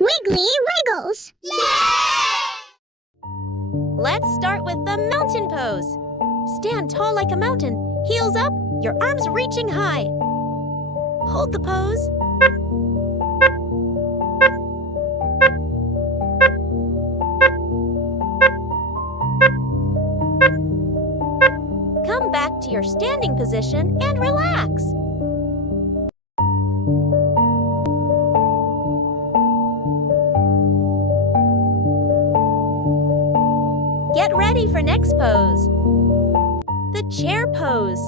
WiggleyWiggles! Let's start with the mountain pose. Stand tall like a mountain, heels up, your arms reaching high. Hold the pose. Come back to your standing position and relax. Get ready for next pose. The chair pose.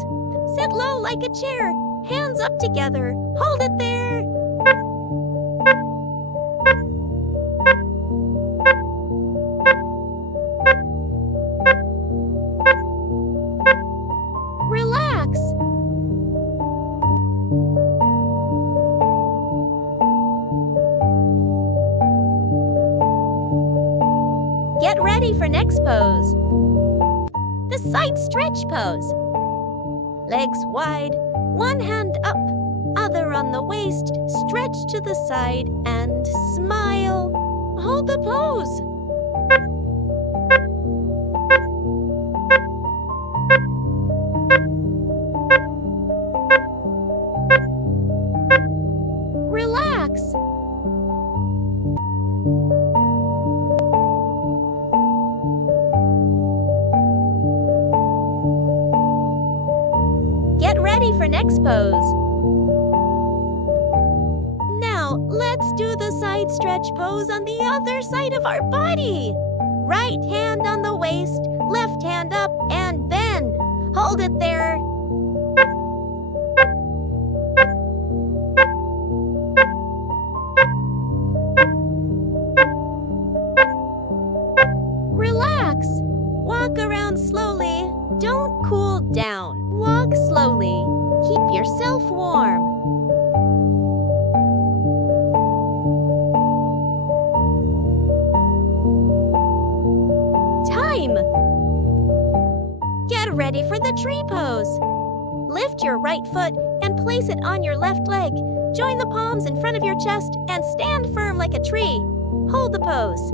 Sit low like a chair, hands up together. Hold it there. Relax. Get ready for next pose. The side stretch pose. Legs wide, one hand up, other on the waist, stretch to the side and smile. Hold the pose. Relax. Get ready for next pose. Now, let's do the side stretch pose on the other side of our body. Right hand on the waist, left hand up and bend. Hold it there. Relax. Walk around slowly. Don't cool down. Walk slowly. Keep yourself warm. Time! Get ready for the tree pose. Lift your right foot and place it on your left leg. Join the palms in front of your chest and stand firm like a tree. Hold the pose.